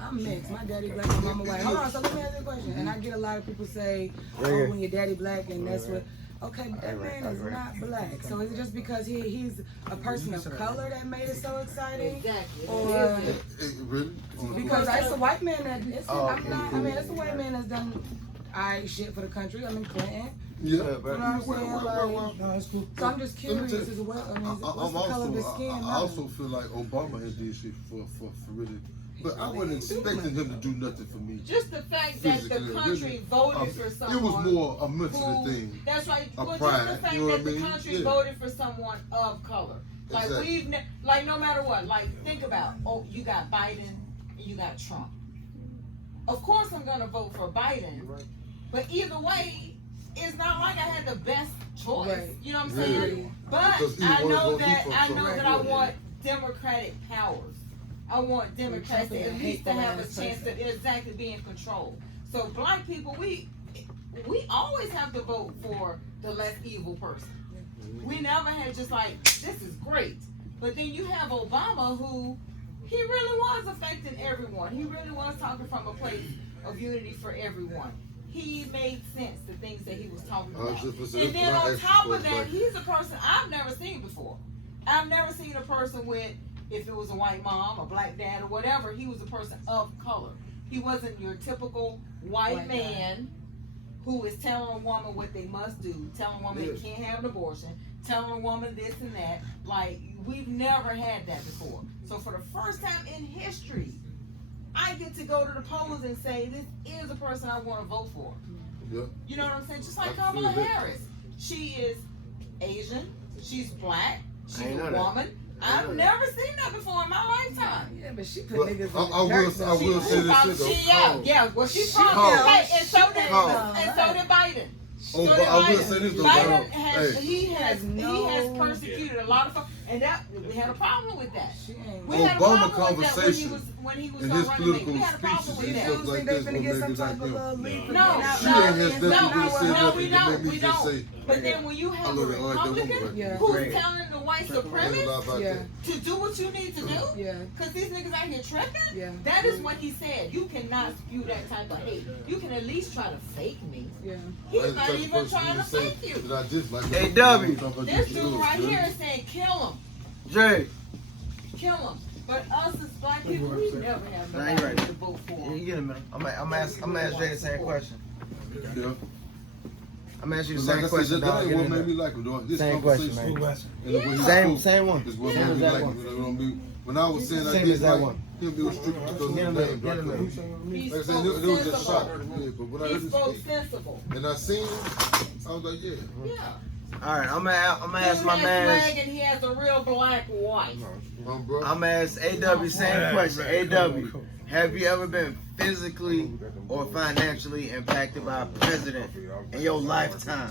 I'm mixed. My daddy black, my mama white. Hold on, so let me ask you a question. And I get a lot of people say, oh, when your daddy black and that's what. Okay, but that man is not black. So is it just because he's a person of color that made it so exciting? Exactly. Or Really? because it's a white man that it's a white man that's done alright shit for the country. I mean Clinton. Yeah, You know what I'm saying? Like, so I'm just curious as to what's the color of his skin. I also feel like Obama has did shit for really, but I wasn't expecting him to do nothing for me. Just the fact that the country voted for someone. It was more a mental thing. That's right. A Well, pride, just the fact you know that what I the mean? country Yeah. voted for someone of color. Like Exactly. like no matter what, like think about, you got Biden and you got Trump. Of course I'm gonna vote for Biden, but either way, it's not like I had the best choice. Right. You know what I'm saying? But Because I either one know is that gonna do I want democratic powers. I want Democrats to at least to have a chance to exactly be in control. So black people, we always have to vote for the less evil person. We never had just like, this is great. But then you have Obama who, he really was affecting everyone. He really was talking from a place of unity for everyone. He made sense, the things that he was talking about. And then on top of that, he's a person I've never seen before. I've never seen a person with, if it was a white mom, a black dad, or whatever, he was a person of color. He wasn't your typical white man who is telling a woman what they must do, telling a woman they can't have an abortion, telling a woman this and that. Like, we've never had that before. So for the first time in history, I get to go to the polls and say, this is a person I want to vote for. Yeah. You know what I'm saying? Just like Kamala Harris. She is Asian, she's black, she's a woman. I've never seen that before in my lifetime. Yeah, but she put niggas in I will say this shit yeah, well, she's from and so did Biden. Oh, but I will say this though, Biden hey. has persecuted a lot of folks, and that we had a problem with that. We had a Obama problem with that conversation when he was in his running. political We had a problem speeches with and that. stuff like this, They finna get some like type of little him. leave. No, we don't. Say, But then when you have a Republican who's telling the white supremacists to do what you need to do, because these niggas out here tripping, that is what he said. You cannot spew that type of hate. You can at least try to fake me. He's not even trying to fake you. Hey, W. This dude right here is saying kill him. Jay. Kill him. But us as black people, we never have Nah, nobody you right. to vote for. You get a minute. I'm gonna ask Jay the same question. Yeah. I'm gonna ask you the Like same I said, question, dog. that's what made me like him, dog. This Same question, conversation. man. And the way he Same spoke one. is what Same made me exact like one. him. You know what I mean? When I was saying I Same did exact like one. him, it was strictly because of Get him his in, name. get him Like in. He I said, spoke it was just shot. sensible. Yeah, but when I He heard him spoke speak, sensible. and I seen him, I was like, yeah. Yeah. All right, I'm gonna ask my He has man. swag and he has a real black wife. Bro. I'm gonna ask AW same question. AW, have you ever been physically or financially impacted by a president in your lifetime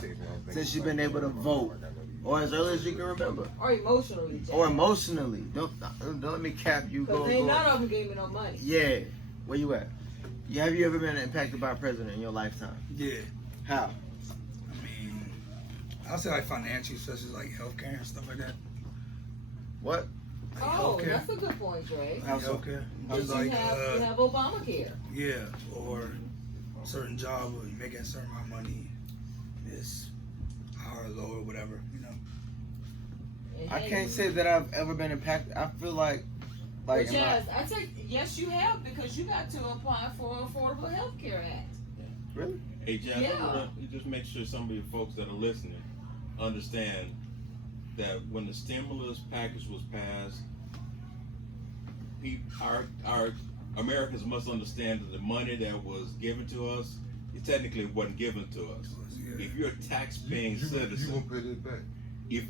since you've been able to vote, or as early as you can remember, Or emotionally. Jay. or emotionally? Don't let me cap you. Because Go, ain't go. none of them gave me no money. Yeah, where you at? Have you ever been impacted by a president in your lifetime? Yeah. How? I mean, I'll say like financially, such as like healthcare and stuff like that. What? Like Oh, healthcare. that's a good point, Dre. How so? Healthcare. Because Just like you have Obamacare. yeah, or certain job where you're making a certain amount of money, this hour low or whatever, you know. And I hey, can't say that I've ever been impacted. I feel like But in yes, I take yes you have because you got to apply for Affordable Health Care Act. Really? Hey, Jeff, Yeah. you just make sure some of your folks that are listening understand that when the stimulus package was passed, our Americans must understand that the money that was given to us, it technically wasn't given to us. If you're a tax-paying You citizen, gonna pay that back. if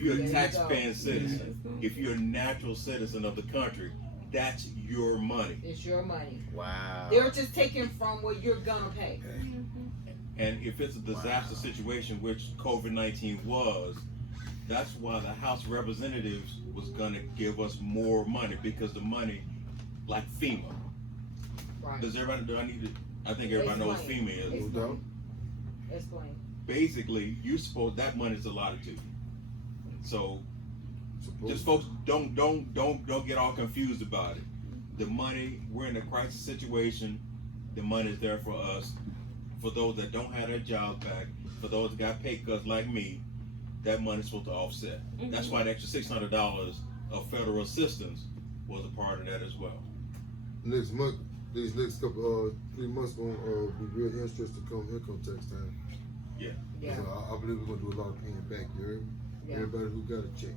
you're There a you tax-paying go. citizen, if you're a natural citizen of the country, that's your money. It's your money. Wow. They're just taking from what you're gonna pay. And if it's a disaster situation, which COVID-19 was, that's why the House of Representatives was gonna give us more money, because the money, like FEMA. Right. Do I need to, I think everybody knows Explain. FEMA is. No doubt. Explain. Basically, that money's allotted to you. So, just folks don't get all confused about it. The money, we're in a crisis situation, the money is there for us. for those that don't have their jobs back, for those that got pay cuts like me, that money's supposed to offset. That's why the extra $600 of federal assistance was a part of that as well. Next month, these next couple 3 months gonna be real interesting come income tax time. Yeah. Yeah. So I believe we're gonna do a lot of paying back. You heard me? Yeah. Everybody who got a check.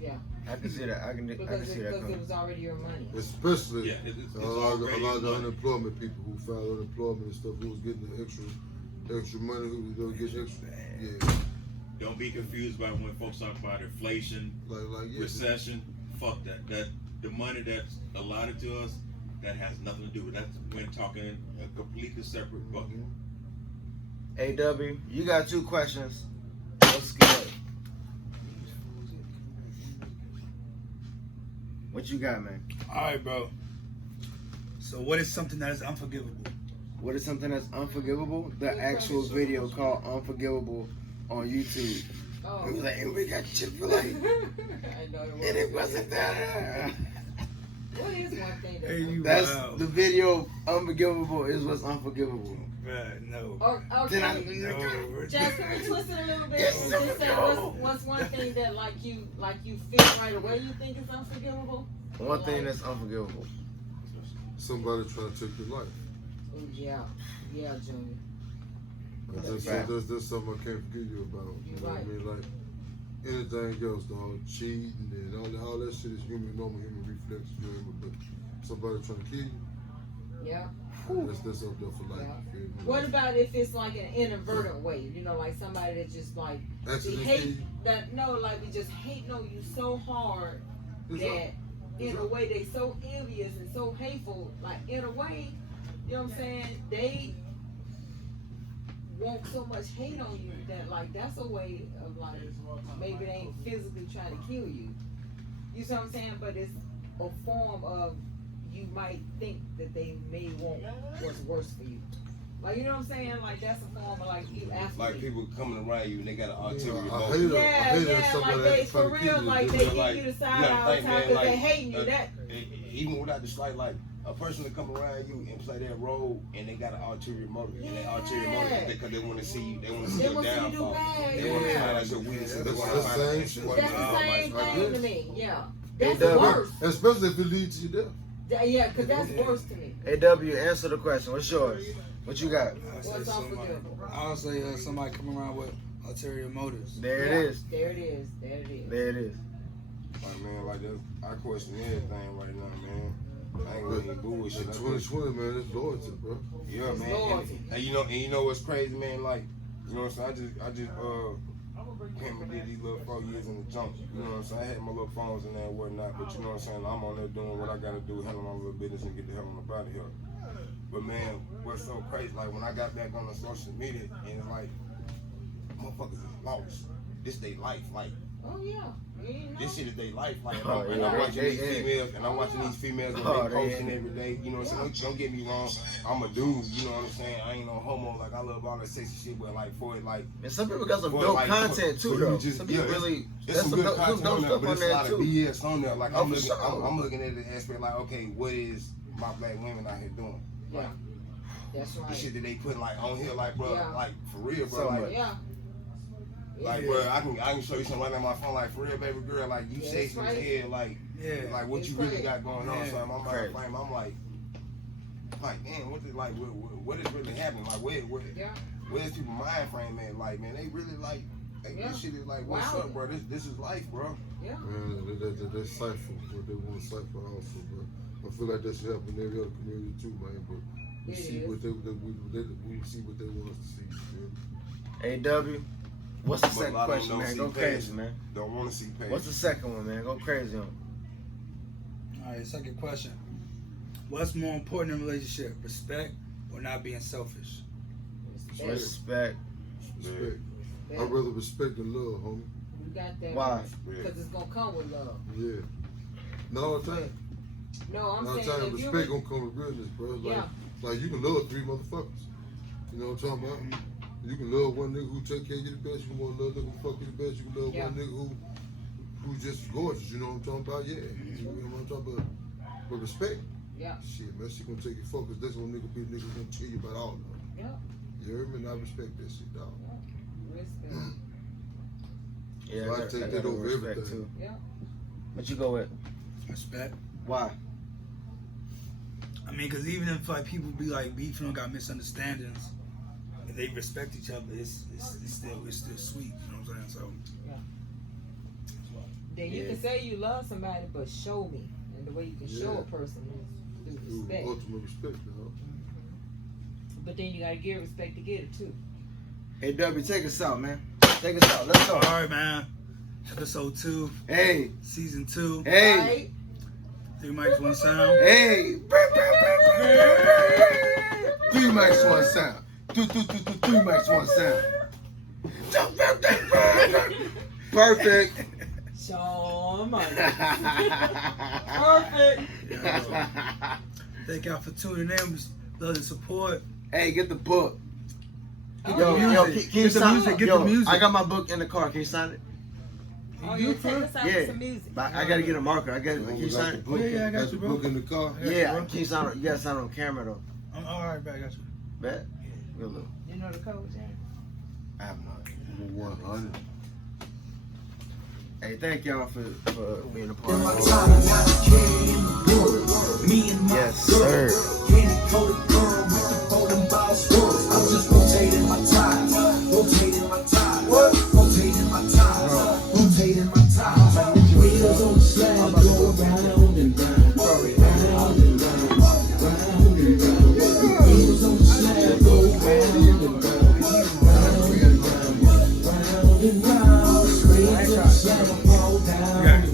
Yeah. I can see that. I can see that Because it coming. was already your money. Especially Yeah, it's a lot of already the money. unemployment people who filed unemployment and stuff who was getting the extra money, who was gonna get extra. Yeah. Don't be confused by when folks talk about inflation, Yeah. recession. Fuck that. That the money that's allotted to us, that has nothing to do with that. We're talking a completely separate bucket. AW, you got 2 questions. What's good? What you got, man? All right, bro. So what is something that is unforgivable? What is something that's unforgivable? The actual video called Unforgivable on YouTube. Oh. It was like, hey, we got Chick-fil-A. I know it was. And it wasn't there. What is one thing that? Hey, you That's wild. the video. Unforgivable is what's unforgivable. Right, no. Okay. No. Just can we twist it a little bit Yes, and just say what's one thing that like you feel right away you think is unforgivable? One thing that's unforgivable. Somebody trying to take your life. Oh, yeah, Junior. That's a That's fact. something I can't forgive you about. You know what I Right. mean? Like anything else, dog. Cheating and all that shit is normal human reflex. You know, but somebody trying to kill you, Yeah. that's up there for life. Yeah. You feel me? What about if it's like an inadvertent way? You know, like somebody that just like be Accident hate kill you? like be just hating on you so hard It's that up. in a way they so envious and so hateful. Like in a way, you know what I'm saying? They want so much hate on you that like that's a way of like maybe they ain't physically trying to kill you. You see what I'm saying? But it's a form of you might think that they may want what's worse for you. Like, you know what I'm saying? Like, that's a form of like you after Like me. people coming around you and they got an ulterior I motive. hate it. Yeah, like they for real, like they give Like, you the you side gotta all the think, time man, because they like, hating you. That Even without the slight, like a person to come around you and play that role and they got an ulterior motive. And that ulterior motive because they want to see you, they want to see They your wanna see you do downfall. bad, They want to yeah. find out your weaknesses. They That's want the to find out same that shit. you that's the same thing to me. Yeah, that's AW. worse. Especially if it leads to your death. Yeah, because that's worse to me. AW, answer the question. What's yours? What you got? What's unforgivable? I'll say somebody coming around with ulterior motives. There Yeah, it is. There it is. There it is. There it is. Like, man, like that, I question everything right now, man. I ain't with any bullshit. In I question 2020, man, it's loyalty, bro. Yeah, It's man. loyalty. And you know what's crazy, man? Like, you know what I'm saying? I just came and did these little 4 years in the junk. You know what I'm saying? I had my little phones in there and whatnot, but you know what I'm saying? I'm on there doing what I gotta do, handle my little business and get the hell on up out of here. But man, what's so crazy, like when I got back on the social media and it's like, motherfuckers is lost. This they life, like Oh yeah. You ain't know. this shit is their life, like and Oh, I'm yeah, watching they- these females and I'm watching these females and Oh, they they- posting every day, you know what I'm saying? Don't get me wrong, I'm a dude, you know what I'm saying? I ain't no homo, like I love all that sexy shit, but like for it, like And some people got some Boy, dope like, content for too, you though. just- Some people yeah, really. there's some good content dope on there, stuff but on it's a there lot of too. BS on there. Like Oh, I'm for looking, sure. I'm looking at the aspect like, okay, what is my black women out here doing? Yeah. That's The right. shit that they put like on here, like bro, Yeah. like for real, bro, So like. much. Yeah. Like, bro, I can show you something right now on my phone, like, for real, baby girl, like, you Yeah, sexy it's as crazy. hell, like, Yeah. like, what It's you really crazy. got going on, Yeah. so I'm mind Crazy. frame, I'm like, man, what is, like, what is really happening? Like, Yeah. where's people mind frame at? Like, man, they really, like, Yeah. this shit is like, what's Wow. up, bro? This is life, bro. Yeah. Man, they cipher what they want to cipher also, bro. I feel like that should happen in every other community too, man. But we It see is. what we see what they want us to see. Man. AW, what's the But a second lot of them question, don't man? see Go past crazy, it. man. Don't want to see past. What's the second one, man? Go crazy on it. All right, second question. What's more important in a relationship, respect or not being selfish? Respect. Respect. Respect. Yeah. I'd rather respect than love, homie. You got that. Why? Because it's gonna come with love. Yeah. Not all the time. No, I'm Not all the saying time. if you Respect gonna come with realness, bro. Like, Yeah. like you can love 3 motherfuckers. You know what I'm talking about? You can love one nigga who take care of you the best. You can want another nigga who fuck you the best. You can love Yeah. one nigga who's just gorgeous. You know what I'm talking about? Yeah. You know what I'm talking about? But respect. Yeah. Shit, man, she gonna take your focus. That's one nigga be nigga gonna tell you about all of them. Yeah. You hear me? I respect that shit, dog. Respect. Yeah, So I take that over everything. too. Yeah. What you go with? Respect. Why? I mean, because even if like people be like beefing or got misunderstandings, if they respect each other, it's still sweet. You know what I'm saying? So Then you can say you love somebody, but show me. And the way you can show a person is through respect. Ultimate respect, dog. But then you gotta give respect to get it too. Hey, W, take us out, man. Take us out. Let's go. all right, man. Episode 2. Hey. Season 2. Hey. Right? 3 mics, 1 sound. Hey. 3 mics, 1 sound. 3 mics, 1 sound. Perfect. Shawn Michaels. Perfect. Thank y'all for tuning in. Love the support. Hey, get the book. Get Yo, the yo, music. can you Get the sign music. Get yo, the music. I got my book in the car. Can you sign it? Oh, you take us out Yeah. with some music. But I gotta get a marker. I gotta. Can you sign it? Yeah, I got you, bro. Book in the car. Yeah, can you sign it? You gotta sign it on camera though. All right, back. I got you. Bet. Good look. You know the code, James? I have not. I'm 100. Hey, thank y'all for being a part of it. Me and my Yes, sir. Candy coated